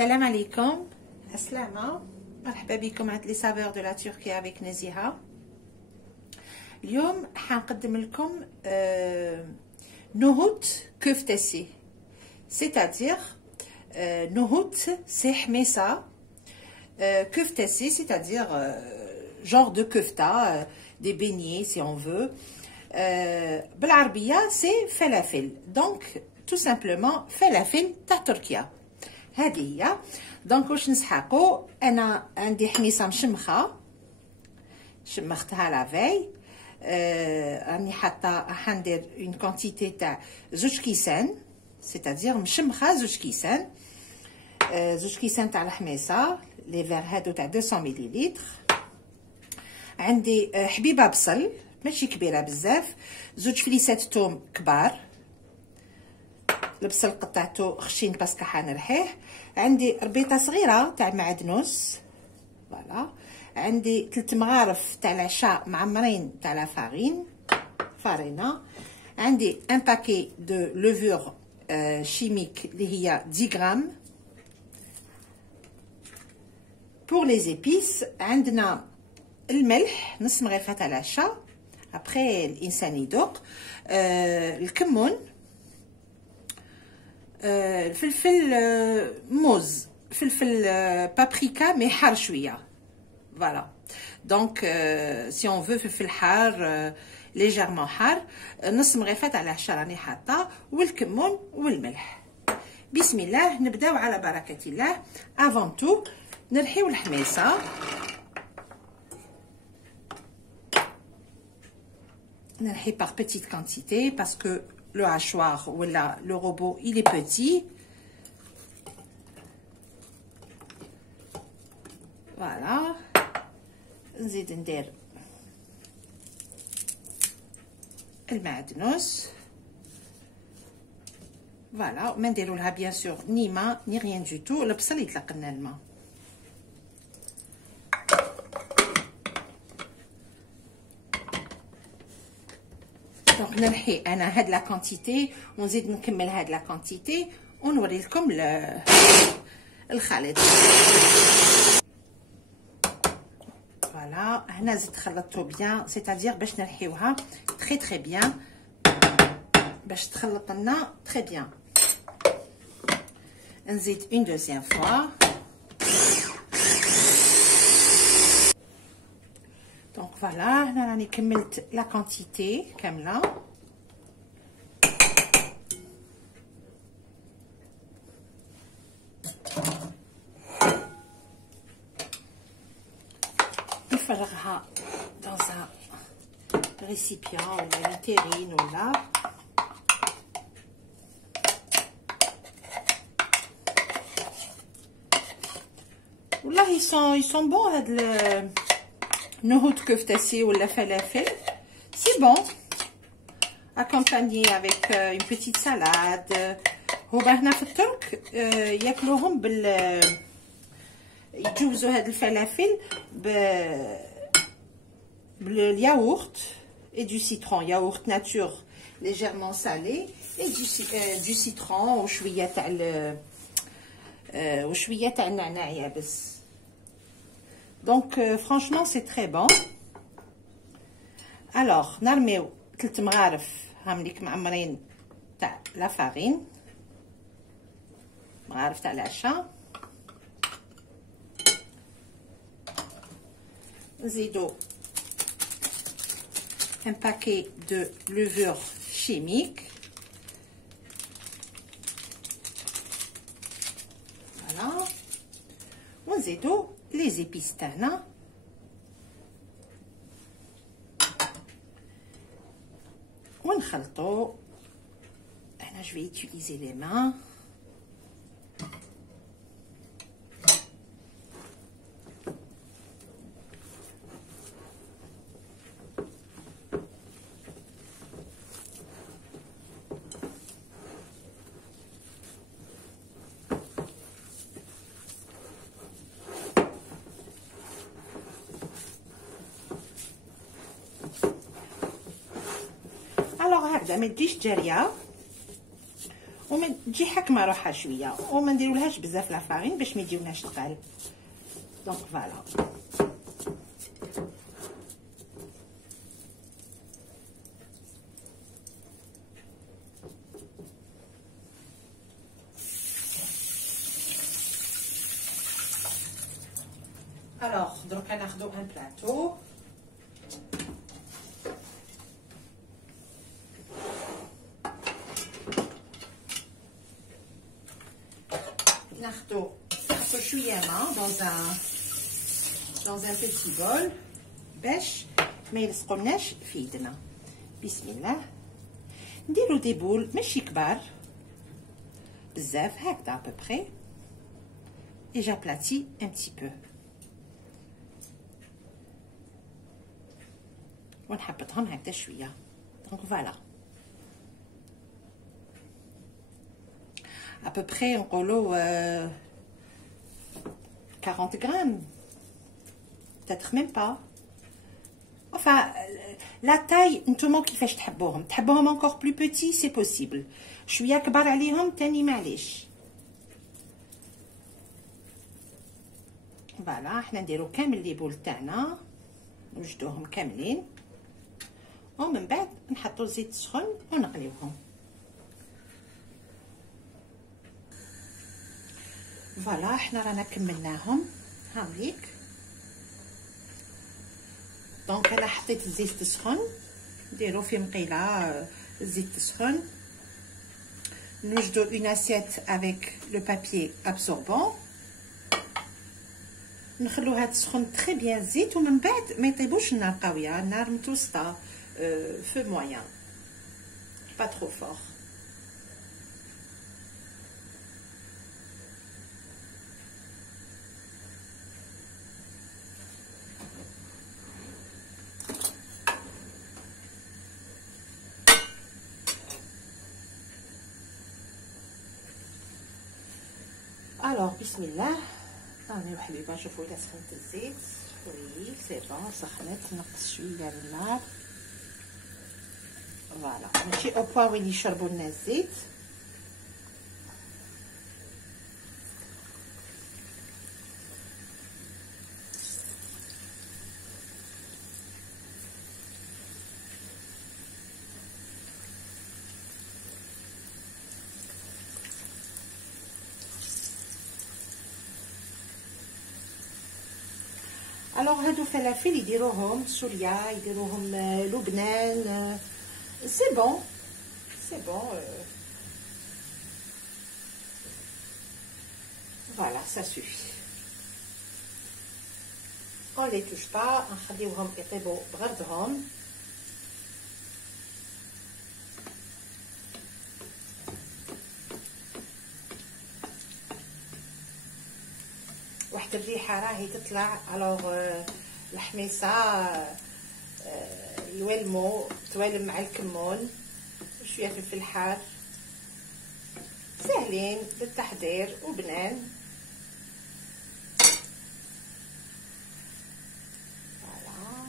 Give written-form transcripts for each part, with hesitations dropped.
Salam alaikum, Aslama, مرحبا بكم عند لي سافور دو لا تركيا افيك نزيهة. اليوم حنقدم لكم نهوت كفتسي، c'est-à-dire نهوت سي حميصة كفتسي، c'est-à-dire genre de kefta, des beignets si on veut. بالعربية c'est فلافل، donc tout simplement فلافل تاع تركيا. هذه هي. دونك واش نسحقو، انا عندي حميصه مشمخه شمختها لافي، راني حاطه حندير اون كونتيتي تاع 2 كيسان، سيتادير مشمخه 2 كيسان، 2 كيسان تاع الحميصه لي فير هادو تاع 200 مليلتر. عندي حبيبه بصل ماشي كبيره بزاف، 2 فليسات توم كبار، البصل قطعته خشين باسكو حنرحيه. عندي ربيطه صغيره تاع معدنوس، فوالا. عندي 3 مغارف تاع العشاء معمرين تاع لا فارينه. عندي ان باكي دو لوفور شيميك اللي هي 10 غرام. بور لي زيبيس عندنا الملح نص مغرفه تاع العشاء، ابخي الانسان يذوق، الكمون، فلفل موز، فلفل بابريكا مي حار شويه، فوالا. دونك سي اون فو فلفل حار ليجيرمون حار، نص مغرفه تاع العشاء راني حاطه، والكمون والملح. بسم الله، نبداو على بركه الله. افون تو نرحيو الحميصه، نرحي par petite quantité parce que le hachoir ou le robot il est petit. Voilà. نزيد ندير المعدنوس، فوالا. ما نديرو لها بيان سور ني ما ني ريان دو تو، البصل يطلق لنا الماء. دونك نرحي انا هاد لا كونتيتي ونزيد نكمل هاد لا كونتيتي ونوري لكم الخليط. فوالا، هنا زدت خلطته بيان، سيتادير باش نرحيوها تري بيان، باش تخلط لنا تري بيان. نزيد اون دوزيام فوا. دونك فوالا، هنا راني كملت لا كونتيتي كامله. نفرغها dans un récipient ولا une terrine ولا والله ils sont bons هاد نهوت كفتسي ولا فلافل، سي بون accompagné avec une petite salade. هما هنا في الترك ياكلوهم يجوزوا هاد الفلافل بالياغورت et du citron، ياغورت ناتور légèrement salé et du citron وشويه تاع النعناع يابس. Donc franchement c'est très bon. Alors نرميو 3 مغارف هامليك معمرين تاع لا فارين، مغارف تاع العشاء. نزيدو un paquet de levure chimique، voilà. ونزيدو les épices تاعنا، ونخلطو. هنا je vais utiliser les mains. الوغ هكذا ما تجيش جاريه، وما تجي حكمه روحها شويه، وما نديرولهاش بزاف لا فارين باش ما يجيوناش ثقال. دونك فوالا. الوغ دروكا ناخدو ان بلاطو. ناخدو شويه ما dans un petit bol باش ما يلصقوناش في يدنا. بسم الله. نديرو دي بول ماشي كبار بزاف، هكذا ابوبري، et j'aplatis un petit peu ونحبطهم هكذا شويه. دونك فوالا ابوبري نقولو 40 grammes, peut-être même pas. Enfin, la taille, نتوما كيفاش تحبوهم encore plus petit, c'est possible. شويه كبار عليهم تاني معليش. فوالا حنا نديرو كامل لي بول تاعنا، نوجدوهم كاملين، ومن بعد نحطو الزيت سخن ونقليوهم. فوالا حنا رانا كملناهم هاوليك. دونك انا حطيت الزيت سخن، نديرو في مقيله الزيت سخن، نوجدو اون اسيت افيك لو بابيي ابسوربون، نخلوها تسخن تري بيان الزيت، ومن بعد ما يطيبوش النار قويه، النار متوسطه، فو مويان با ترو فور. الوغ بسم الله. راني وحبيبه نشوفوا الا سخنت الزيت. وي سي بون سخنت، نقص شويه النار. فوالا ماشي او بوا وين يشربوا لنا الزيت. الوغ هادو فلافل يديروهم سوريا، يديروهم لبنان، سي بون سي بون. فوالا سا سوفي. اون لي توش با، نخليوهم يطيبوا بغردهم. واحد الريحه راهي تطلع. الوغ الحميصه يولمو توالم مع الكمون وشويه فلفل حار، سهلين للتحضير وبنان. فوالا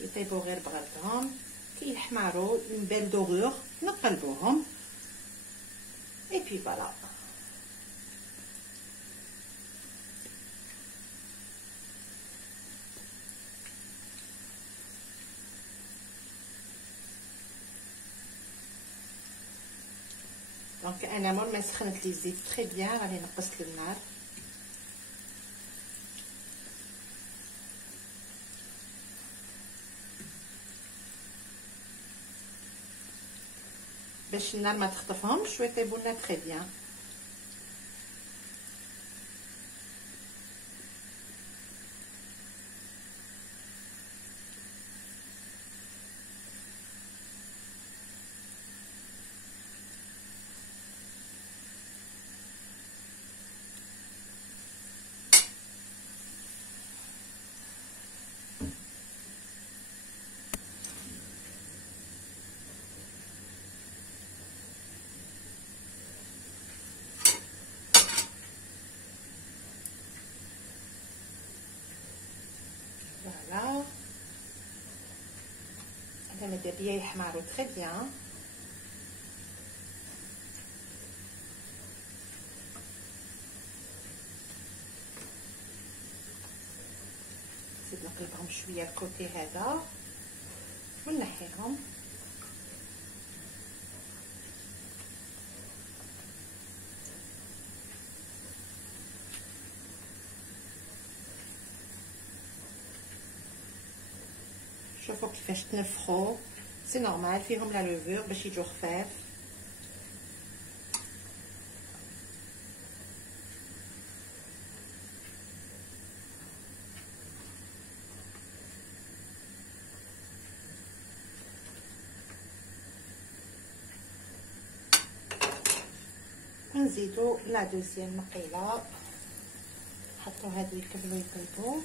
يطيبوا غير بغردهم، كي يحمروا من بين دوغور نقلبوهم، اي بي فوالا. دونك انا مور ما سخنت لي الزيت تري بيان، راني نقصت النار. باش النار ما تخطفهمش ويطيبوا لنا تري بيان. ماذا بيا يحمروا تري بيان. نزيد نقلبهم شويه الكوتي هذا ونحيهم. شوفوا كيفاش تنفخوا، سي نورمال فيهم لا لوفور باش يجوا خفاف. ونزيدو لا دوزيام مقيله، نحطو هادو يكملوا يطيبوا.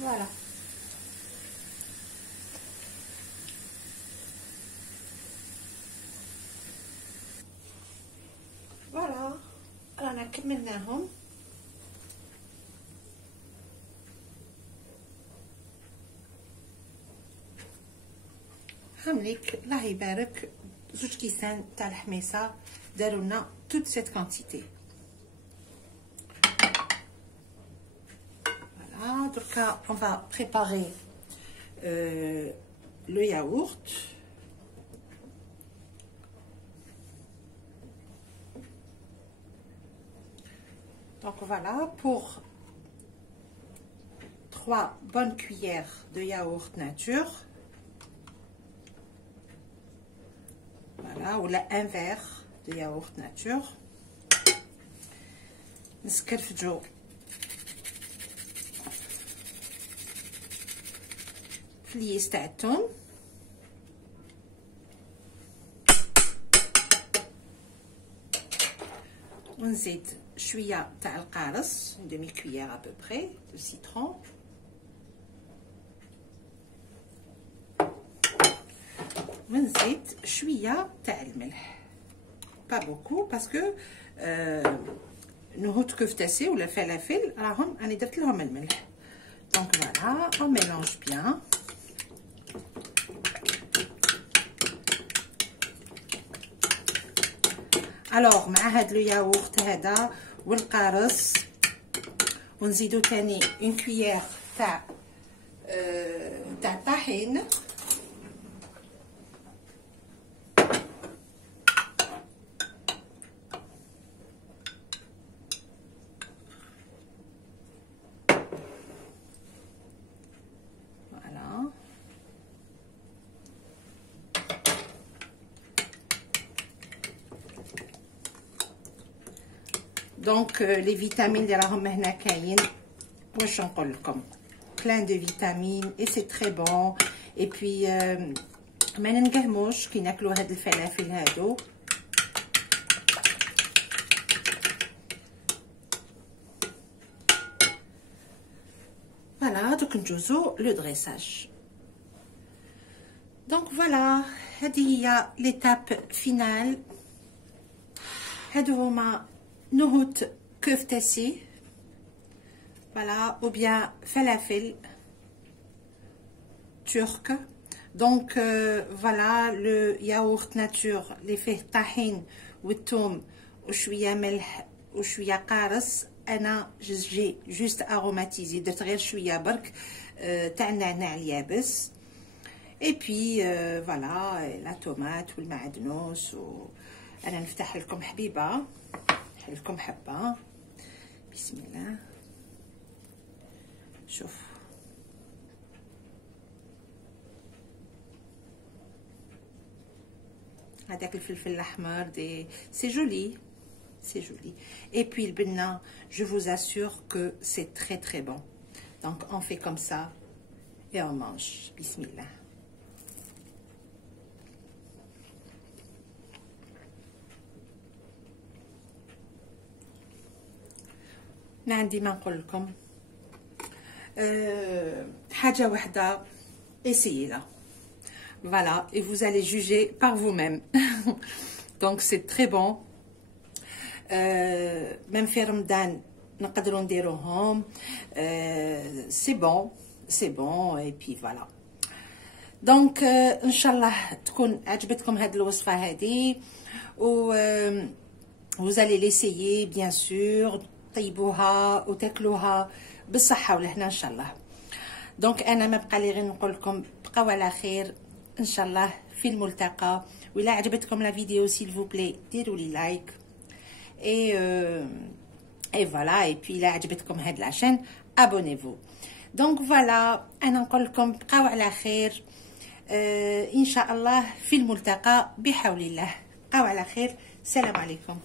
فوالا فوالا رانا كملناهم. هامليك الله يبارك زوج كيسان تاع الحميصه داروا لنا توت سيت كونتيتي. فوالا دركا اون فا بريباري لو ياغورت. Donc voilà, pour 3 bonnes cuillères de yaourt nature. Voilà, ou là un verre de yaourt nature. نسكرفجو فليس تاع الثوم. ونزيد شويه تاع القارص دمي كويير ا بوبري دو سيترون. ونزيد شويه تاع الملح با بوكو باسكو نهوت كفتاسي ولا فلافل راهم راني درت لهم الملح. دونك فوالا اون ميلونج بيان. الوغ مع هاد لو ياغورت هذا والقارص ونزيدو تاني اون كويير تاع الطحين. فوالا دونك لي فيتامين اللي راهم هنا كاين واش نقول لكم plein de vitamines et c'est très bon. et puis ما ننقهموش كي ناكلو هاد الفلافل هادو. فوالا دوك نجوزو لو دريساج. دونك فوالا هذه هي ليتاب فينال. هادو هما نهوت كفتاسي voilà ou bien falafel turc. donc voilà le yaourt nature اللي فيه طحين والثوم وشويه ملح وشويه قارص. انا جي جوست اروماتيزي درت غير شويه برك تاع النعناع اليابس. اي بي فوالا لا طوماط والمعدنوس. انا نفتح لكم حبيبه، نحل لكم حبه. بسم الله. شوف هذاك الفلفل الاحمر دي سي جولي سي جولي. et puis le benna je vous assure que c'est très très bon. donc on fait comme ça et on mange. bismillah. ما عندي ما نقول لكم. حاجه واحده essayez là. Voilà, et vous allez juger par vous-même. Donc c'est très bon. Même في رمضان نقدروا نديروهم. c'est bon et puis voilà. دونك ان شاء الله تكون عجبتكم هذه الوصفه هذه، و vous allez l'essayer bien sûr، طيبوها وتاكلوها بالصحه والهنا ان شاء الله. دونك انا ما بقى لي غير نقول لكم بقاو على خير ان شاء الله في الملتقى. وإلا عجبتكم لا فيديو سيل فو بلاي ديروا لي لايك et voilà، et puis إلا عجبتكم هاد العشان abonnez-vous. دونك فوالا انا نقول لكم بقاو على خير ان شاء الله في الملتقى بحول الله. بقاو على خير، السلام عليكم.